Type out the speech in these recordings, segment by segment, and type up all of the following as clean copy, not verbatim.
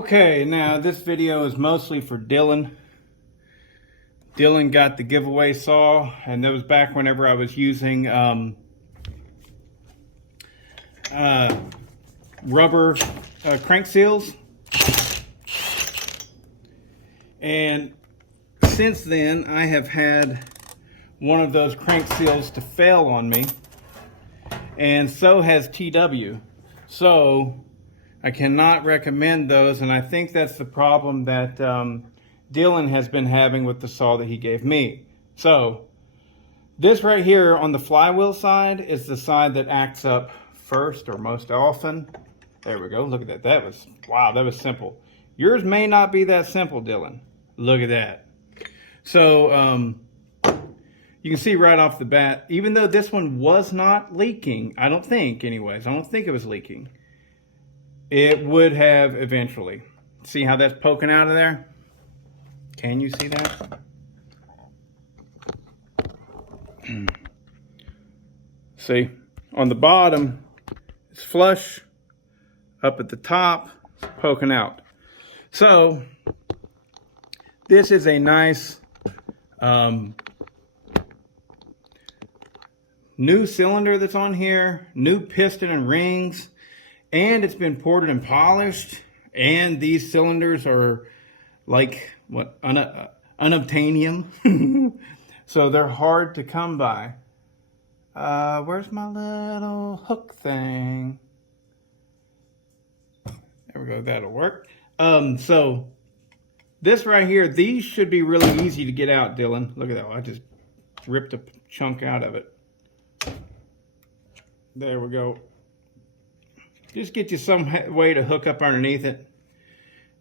Okay, now this video is mostly for Dylan. Dylan got the giveaway saw, and that was back whenever I was using rubber crank seals. And since then, I have had one of those crank seals to fail on me, and so has TW. So I cannot recommend those, and I think that's the problem that Dylan has been having with the saw that he gave me. So this right here on the flywheel side is the side that acts up first or most often. There we go. Look at that. Wow, that was simple. Yours may not be that simple, Dylan. Look at that. So you can see right off the bat, even though this one was not leaking, I don't think anyways, I don't think it was leaking. It would have eventually. See how that's poking out of there? Can you see that? See, on the bottom, it's flush. Up at the top, it's poking out. So, this is a nice new cylinder that's on here, new piston and rings, and it's been ported and polished, and these cylinders are like what, unobtainium. So they're hard to come by. Where's my little hook thing? There we go, that'll work. So this right here, these should be really easy to get out, Dylan. Look at that, I just ripped a chunk out of it. There we go. Just get you some way to hook up underneath it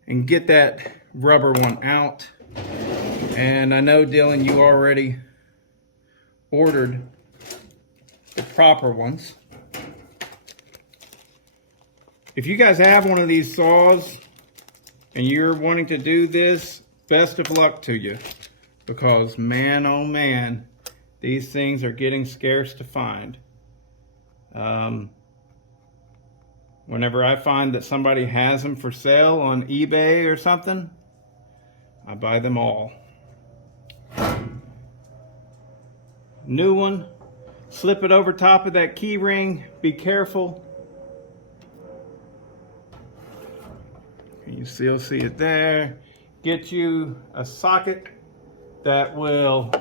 and get that rubber one out. And I know, Dylan, you already ordered the proper ones. If you guys have one of these saws and you're wanting to do this, best of luck to you. Because man, oh man, these things are getting scarce to find. Whenever I find that somebody has them for sale on eBay or something, I buy them all. New one, slip it over top of that key ring, be careful. You still see it there. Get you a socket that will,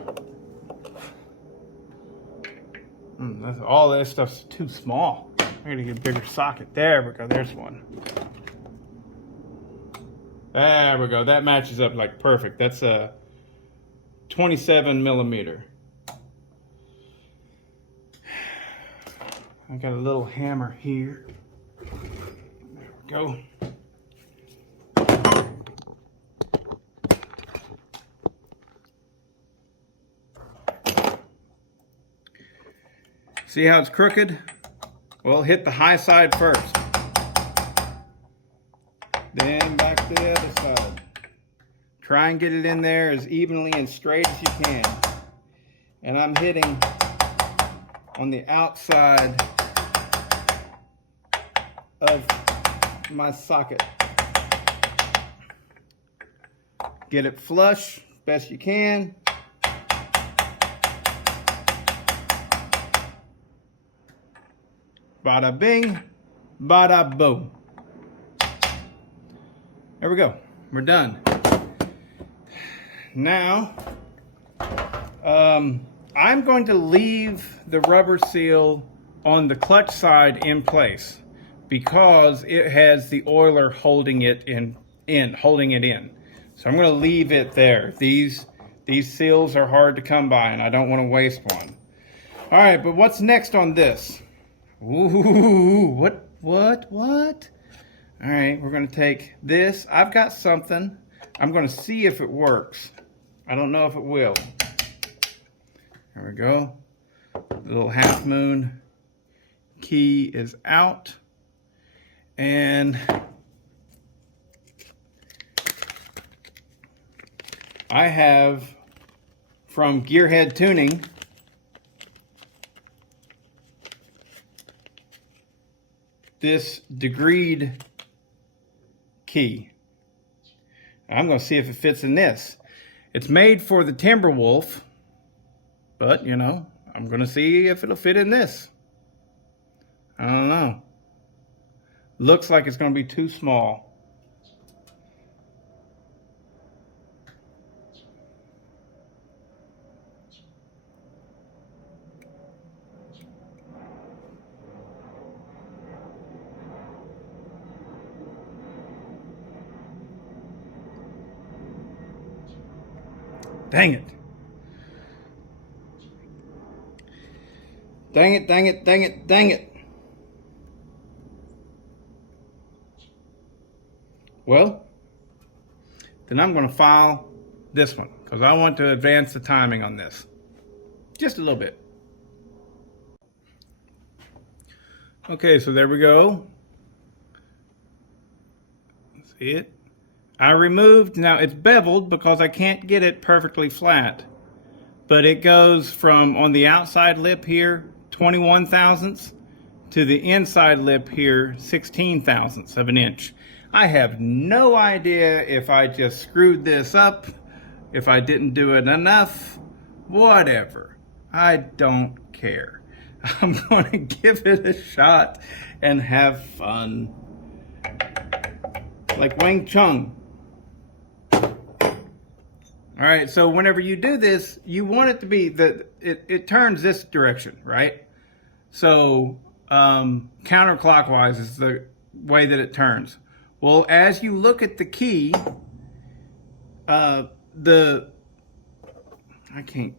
all that stuff's too small. I gotta get a bigger socket. There we go, there's one. There we go, that matches up like perfect. That's a 27 millimeter. I got a little hammer here. There we go. See how it's crooked? Well, hit the high side first. Then back to the other side. Try and get it in there as evenly and straight as you can. And I'm hitting on the outside of my socket. Get it flush best you can. Bada bing, bada boom. There we go. We're done. Now, I'm going to leave the rubber seal on the clutch side in place because it has the oiler holding it in. So I'm going to leave it there. These seals are hard to come by, and I don't want to waste one. All right, but what's next on this? Ooh, what? All right, we're gonna take this. I've got something. I'm gonna see if it works. I don't know if it will. There we go. The little half moon key is out. And I have from Gearhead Tuning this degreed key. I'm going to see if it fits in this. It's made for the Timberwolf, but, you know, I'm going to see if it'll fit in this. I don't know. Looks like it's going to be too small. Dang it. Dang it, dang it, dang it, dang it. Well, then I'm going to file this one because I want to advance the timing on this. Just a little bit. Okay, so there we go. See it? I removed, now it's beveled because I can't get it perfectly flat. But it goes from on the outside lip here, 21 thousandths, to the inside lip here, 16 thousandths of an inch. I have no idea if I just screwed this up, if I didn't do it enough, whatever. I don't care. I'm going to give it a shot and have fun. Like Wing Chun. All right, so whenever you do this, you want it to be it turns this direction, right? So counterclockwise is the way that it turns. Well, as you look at the key, I can't.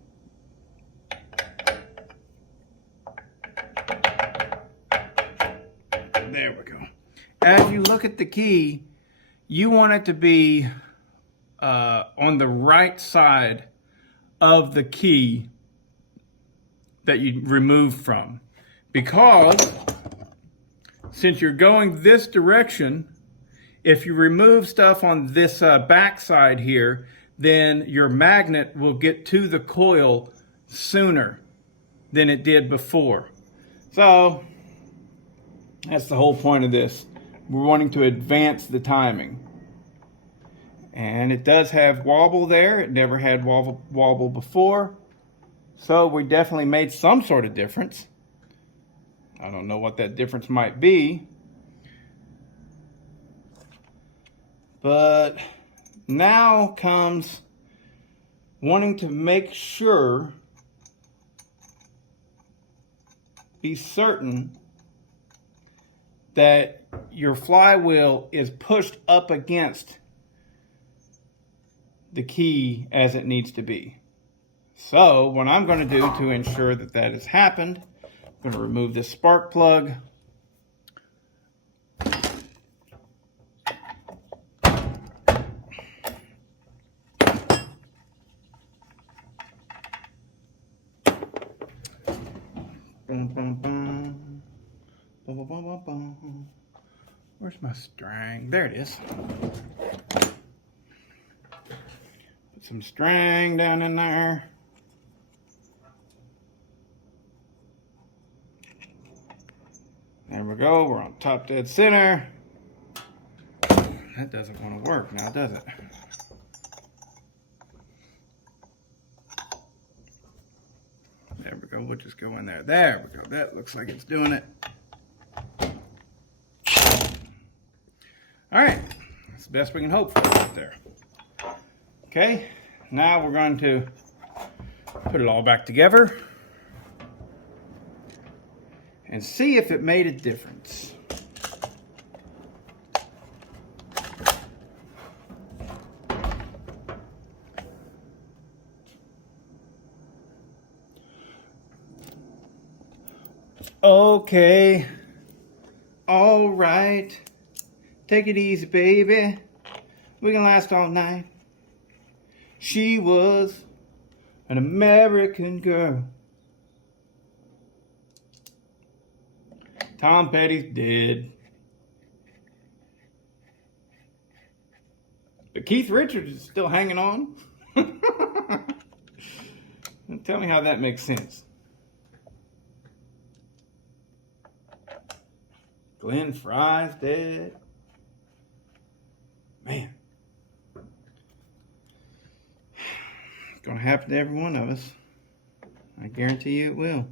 There we go. As you look at the key, you want it to be on the right side of the key that you removed from. Because since you're going this direction, if you remove stuff on this back side here, then your magnet will get to the coil sooner than it did before. So that's the whole point of this. We're wanting to advance the timing. And it does have wobble there. It never had wobble before. So we definitely made some sort of difference. I don't know what that difference might be. But now comes wanting to make sure, be certain that your flywheel is pushed up against the key as it needs to be. So what I'm going to do to ensure that that has happened, I'm going to remove this spark plug. Boom, boom, boom. Boom, boom, boom, boom, boom. Where's my string? There it is. Put some string down in there. There we go. We're on top dead center. That doesn't want to work now, does it? There we go. We'll just go in there. There we go. That looks like it's doing it. All right. That's the best we can hope for right there. Okay. Now we're going to put it all back together and see if it made a difference. Okay. All right. Take it easy, baby. We can last all night. She was an American girl. Tom Petty's dead. But Keith Richards is still hanging on. Tell me how that makes sense. Glenn Fry's dead. Man. going to happen to every one of us. I guarantee you it will.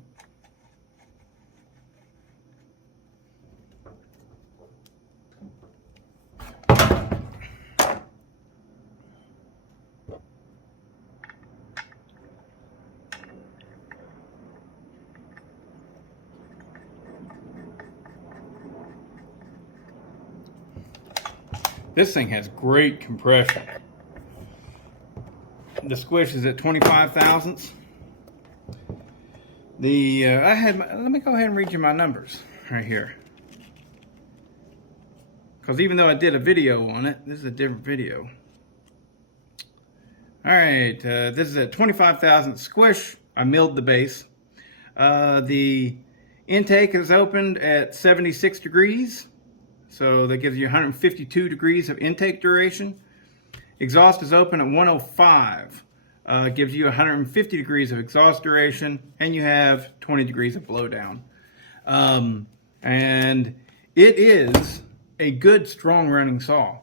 This thing has great compression. The squish is at 25 thousandths. Let me go ahead and read you my numbers right here. Because even though I did a video on it, this is a different video. All right, this is a 25 thousandth squish. I milled the base. The intake is opened at 76 degrees. So that gives you 152 degrees of intake duration. Exhaust is open at 105. Gives you 150 degrees of exhaust duration, and you have 20 degrees of blowdown. And it is a good, strong running saw.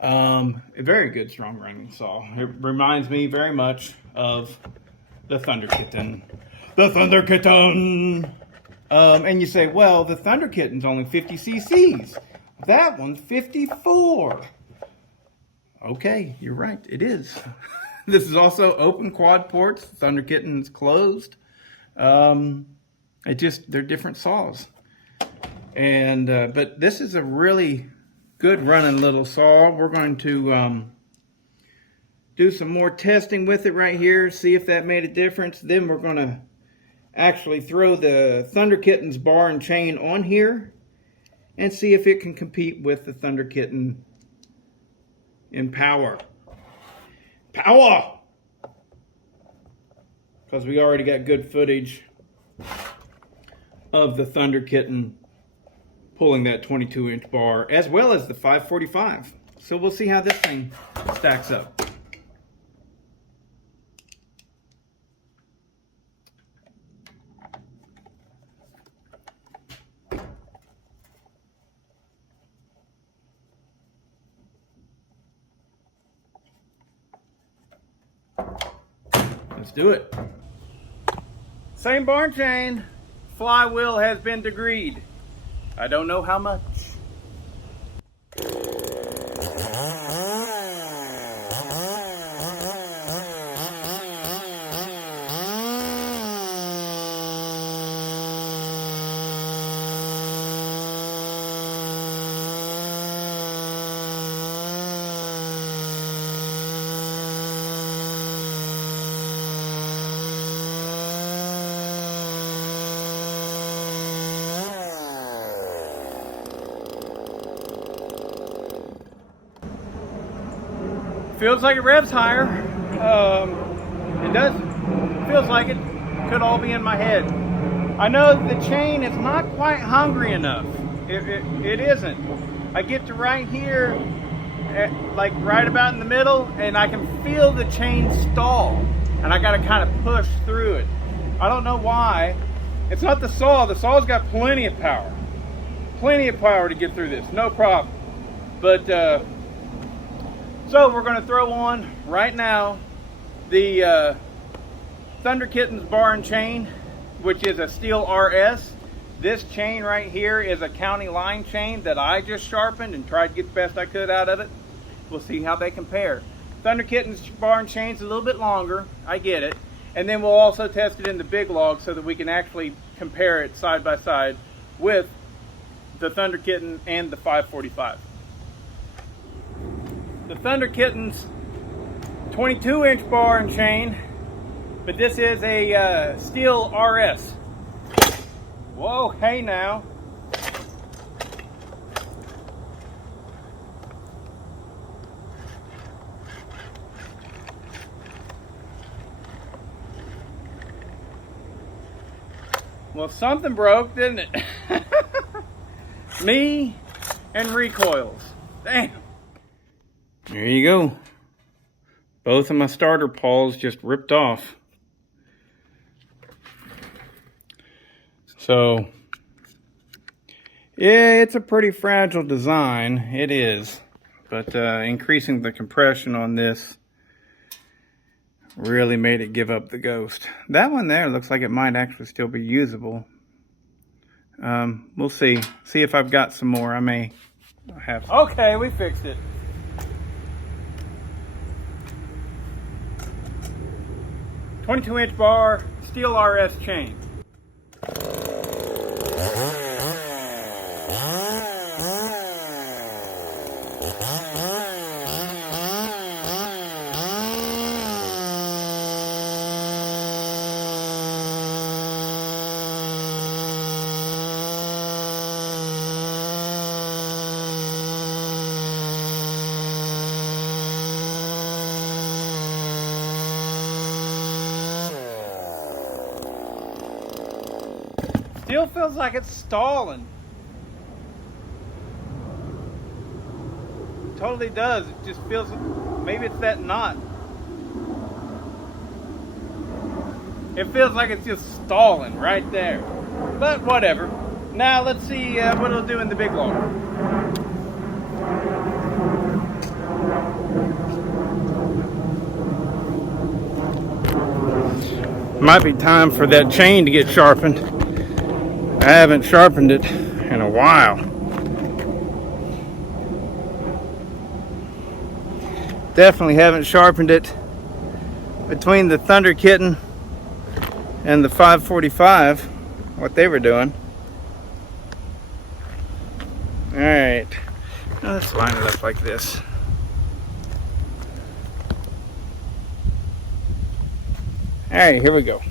A very good, strong running saw. It reminds me very much of the Thunder Kitten. The Thunder Kitten! And you say, well, the Thunder Kitten's only 50 cc's. That one's 54. Okay, you're right, it is. This is also open quad ports. Thunder Kitten's closed. They're different saws. And but this is a really good running little saw. We're going to do some more testing with it right here, see if that made a difference. Then we're going to actually throw the Thunder Kitten's bar and chain on here and see if it can compete with the Thunder Kitten in power. Power! Because we already got good footage of the Thunder Kitten pulling that 22-inch bar, as well as the 545. So we'll see how this thing stacks up. Let's do it. Same bar chain. Flywheel has been degreed. I don't know how much. Feels like it revs higher. It does. Feels like it. Could all be in my head. I know the chain is not quite hungry enough. It isn't. I get to right here, like right about in the middle, and I can feel the chain stall. And I got to kind of push through it. I don't know why. It's not the saw. The saw's got plenty of power. Plenty of power to get through this. No problem. But, so we're going to throw on right now the Thunder Kitten's bar and chain, which is a steel RS. This chain right here is a county line chain that I just sharpened and tried to get the best I could out of it. We'll see how they compare. Thunder Kitten's bar and chain's a little bit longer, I get it. And then we'll also test it in the big log so that we can actually compare it side by side with the Thunder Kitten and the 545. The Thunder Kitten's 22-inch bar and chain, but this is a steel RS. Whoa, hey now. Well, something broke, didn't it? Me and recoils. Damn. There you go. Both of my starter pawls just ripped off. So, yeah, it's a pretty fragile design. It is. But increasing the compression on this really made it give up the ghost. That one there looks like it might actually still be usable. We'll see. See if I've got some more. I may have some. Okay, we fixed it. 22-inch bar, steel RS chain. Still feels like it's stalling. Totally does. It just feels, maybe it's that knot. It feels like it's just stalling right there. But whatever. Now let's see what it'll do in the big log. Might be time for that chain to get sharpened. I haven't sharpened it in a while. Definitely haven't sharpened it between the Thunder Kitten and the 545, what they were doing. All right, now let's line it up like this. All right, here we go.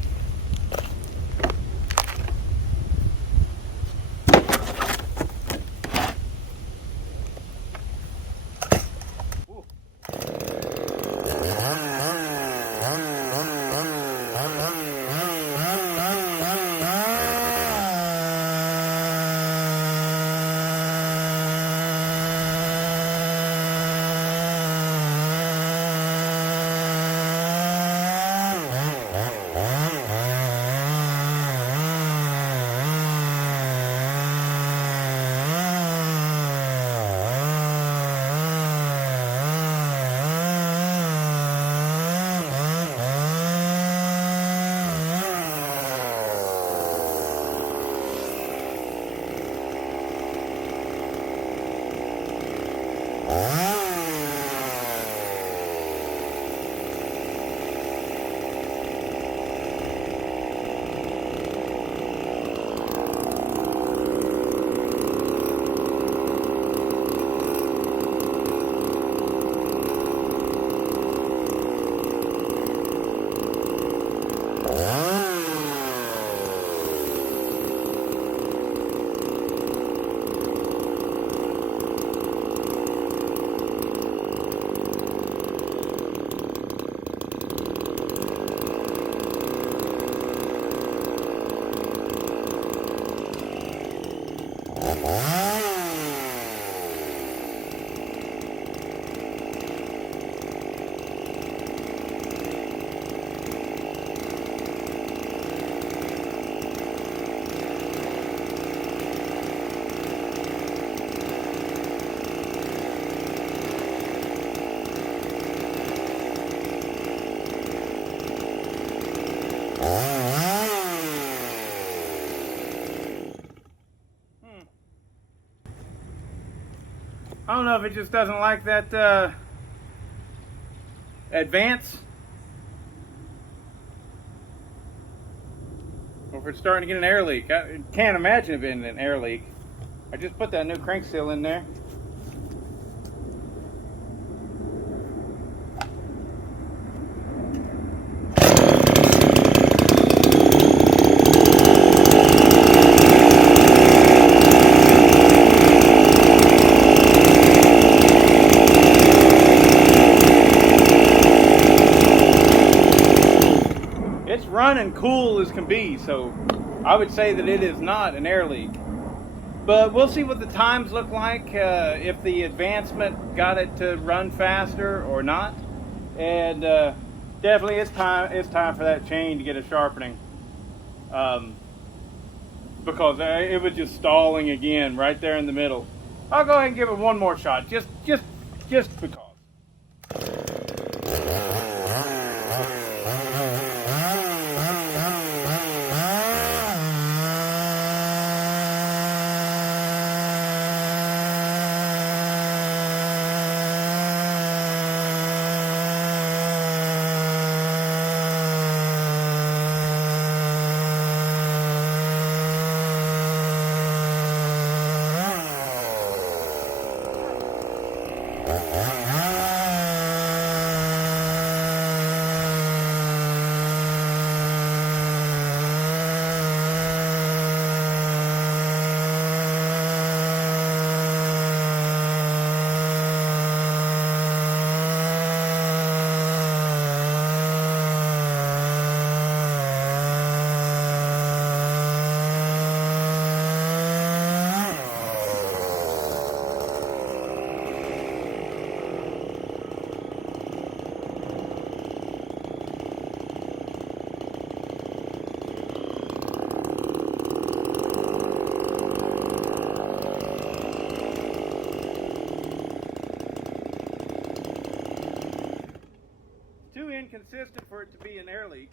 I don't know if it just doesn't like that advance, or if it's starting to get an air leak. I can't imagine it being an air leak. I just put that new crank seal in there. Running cool as can be, so I would say that it is not an air leak. But we'll see what the times look like, if the advancement got it to run faster or not. And definitely it's time for that chain to get a sharpening, because it was just stalling again right there in the middle. I'll go ahead and give it one more shot, just because. inconsistent for it to be an air leak.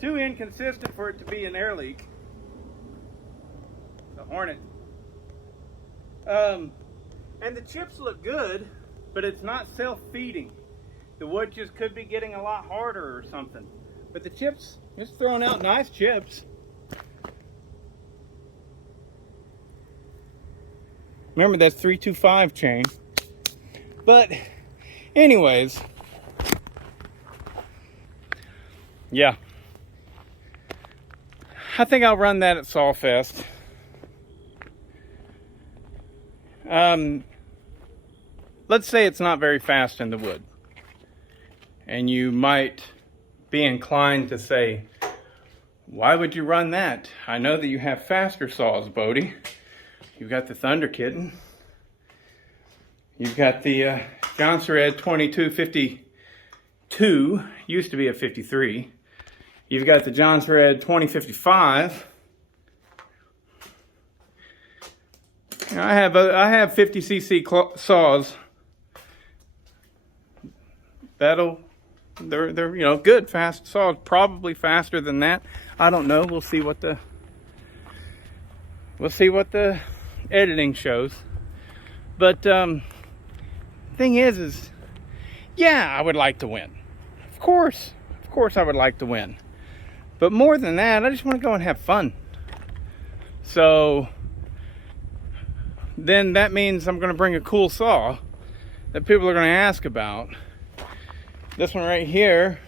Too inconsistent for it to be an air leak. The Hornet. And the chips look good, but it's not self-feeding. The wood just could be getting a lot harder or something. But the chips, it's throwing out nice chips. Remember, that's 325 chain. But anyways, yeah. I think I'll run that at Sawfest. Let's say it's not very fast in the wood. And you might be inclined to say, why would you run that? I know that you have faster saws, Bodie. You've got the Thunder Kitten. You've got the Johnson Red 2252, used to be a 53. You've got the Johnson Red 2055. I have 50cc saws. They're you know, good fast saws, probably faster than that. I don't know. We'll see what the editing shows. But thing is yeah, I would like to win. Of course I would like to win. But more than that, I just want to go and have fun. So then that means I'm going to bring a cool saw that people are going to ask about. This one right here,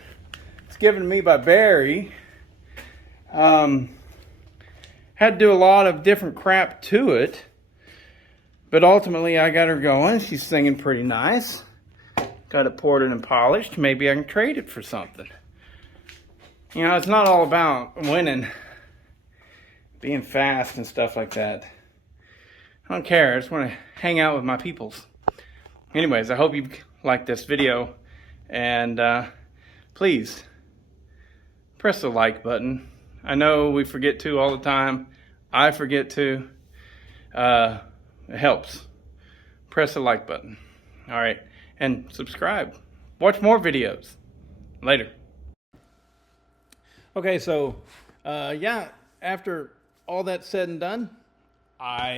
it's given to me by Barry. Had to do a lot of different crap to it, but ultimately I got her going. She's singing pretty nice. Got it ported and polished. Maybe I can trade it for something. You know, it's not all about winning, being fast and stuff like that. I don't care. I just want to hang out with my peoples. Anyways, I hope you liked this video. And please, press the like button. I know we forget to all the time. I forget to. It helps. Press the like button. All right. And subscribe. Watch more videos. Later. Okay, so, yeah, after all that's said and done, I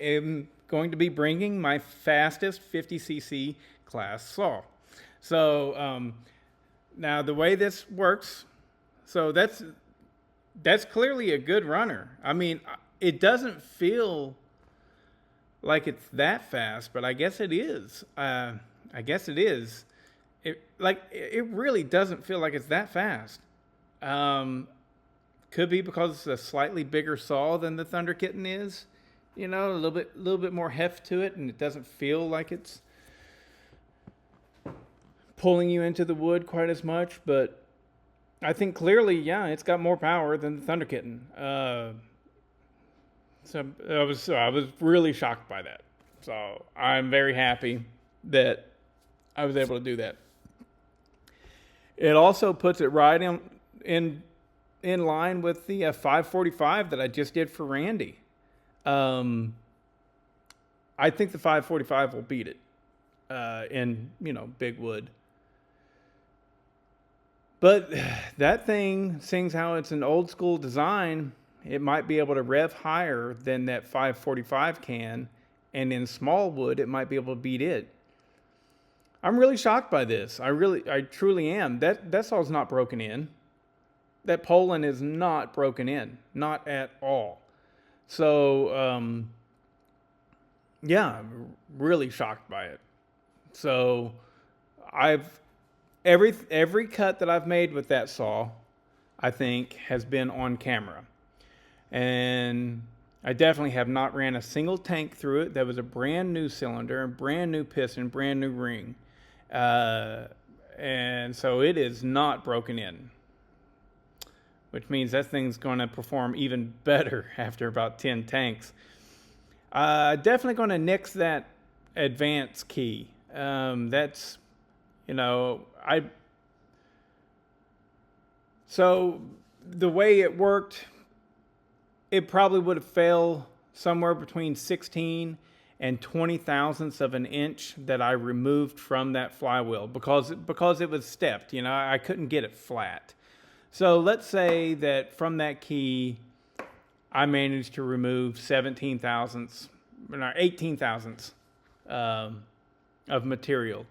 am going to be bringing my fastest 50cc class saw. So, now the way this works, so that's clearly a good runner. I mean, it doesn't feel like it's that fast, but I guess it is. I guess it is. It really doesn't feel like it's that fast. Could be because it's a slightly bigger saw than the Thunder Kitten is. You know, a little bit more heft to it, and it doesn't feel like it's pulling you into the wood quite as much. But I think clearly, yeah, it's got more power than the Thunder Kitten. So I was really shocked by that. So I'm very happy that I was able to do that. It also puts it right in in line with the 545 that I just did for Randy. Um, I think the 545 will beat it in big wood. But that thing, seeing how it's an old school design, it might be able to rev higher than that 545 can, and in small wood, it might be able to beat it. I'm really shocked by this. I truly am. That saw's not broken in. That Poland is not broken in, not at all. So, yeah, I'm really shocked by it. So, I've every cut that I've made with that saw, I think, has been on camera, and I definitely have not ran a single tank through it. That was a brand new cylinder, brand new piston, brand new ring, and so it is not broken in, which means that thing's going to perform even better after about 10 tanks. Definitely going to nix that advance key. That's, so the way it worked, it probably would have failed somewhere between 16 and 20 thousandths of an inch that I removed from that flywheel because it was stepped. I couldn't get it flat. So let's say that from that key, I managed to remove 17 thousandths, 18 thousandths of material.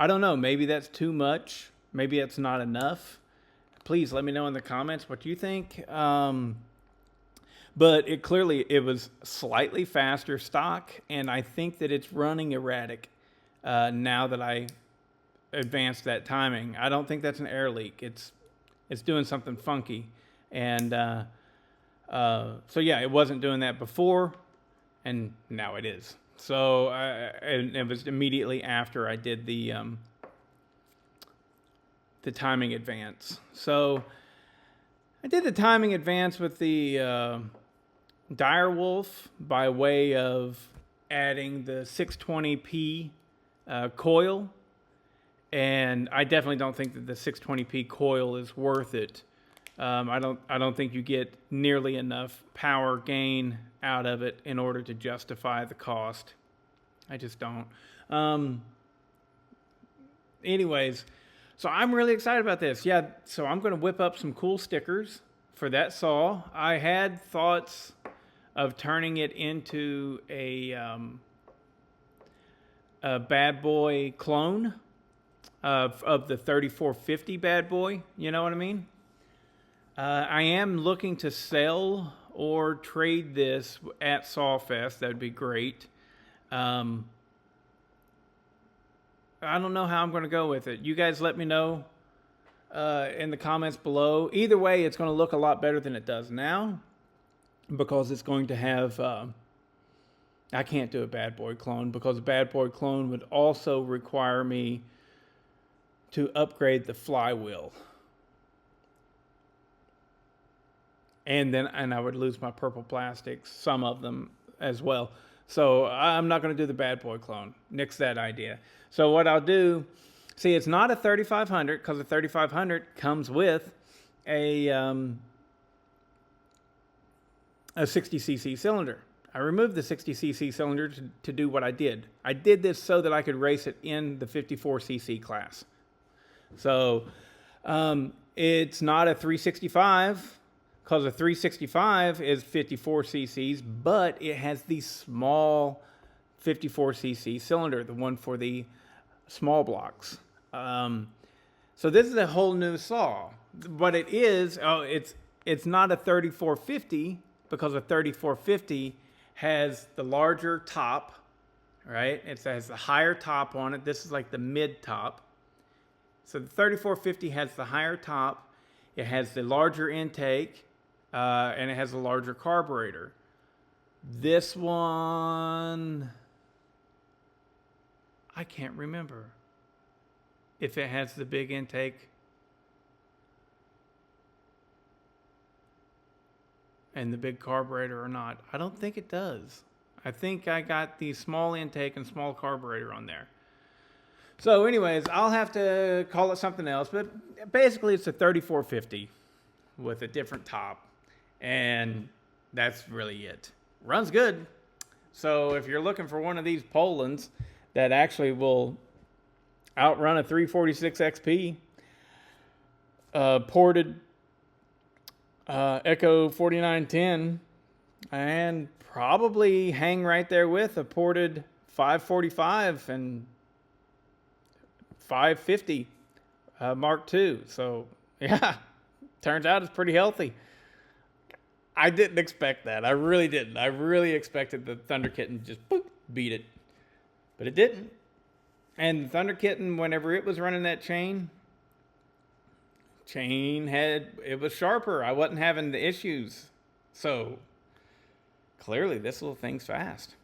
I don't know. Maybe that's too much. Maybe it's not enough. Please let me know in the comments what you think. But it was slightly faster stock, and I think that it's running erratic now that I advanced that timing. I don't think that's an air leak. It's doing something funky, and so yeah, it wasn't doing that before, and now it is. So and it was immediately after I did the timing advance. So I did the timing advance with the Direwolf by way of adding the 620p coil, and I definitely don't think that the 620p coil is worth it. I don't think you get nearly enough power gain out of it in order to justify the cost. I just don't. Anyways, so I'm really excited about this. Yeah, so I'm going to whip up some cool stickers for that saw. I had thoughts of turning it into a bad boy clone of the 3450 bad boy. You know what I mean? I am looking to sell or trade this at Sawfest. That would be great. I don't know how I'm going to go with it. You guys let me know in the comments below. Either way, it's going to look a lot better than it does now because it's going to have... I can't do a bad boy clone because a bad boy clone would also require me to upgrade the flywheel. And I would lose my purple plastics, some of them as well. So I'm not going to do the bad boy clone. Nix that idea. So what I'll do, see, it's not a 3500 because the 3500 comes with a 60cc cylinder. I removed the 60cc cylinder to do what I did. I did this so that I could race it in the 54cc class. So it's not a 365 because a 365 is 54 cc's, but it has the small 54cc cylinder, the one for the small blocks. So this is a whole new saw. What it is, it's not a 3450 because a 3450 has the larger top, right? It has the higher top on it. This is like the mid top. So the 3450 has the higher top. It has the larger intake, and it has a larger carburetor. This one, I can't remember if it has the big intake and the big carburetor or not. I don't think it does. I think I got the small intake and small carburetor on there. So anyways, I'll have to call it something else, but basically it's a 3450 with a different top, and that's really it. Runs good. So if you're looking for one of these Polands that actually will outrun a 346 XP, ported Echo 4910, and probably hang right there with a ported 545 and 550 Mark II. So yeah, turns out it's pretty healthy. I didn't expect that. I really didn't. I really expected the Thunder Kitten to just beat it, but it didn't. And the Thunder Kitten, whenever it was running that chain it was sharper. I wasn't having the issues. So clearly this little thing's fast.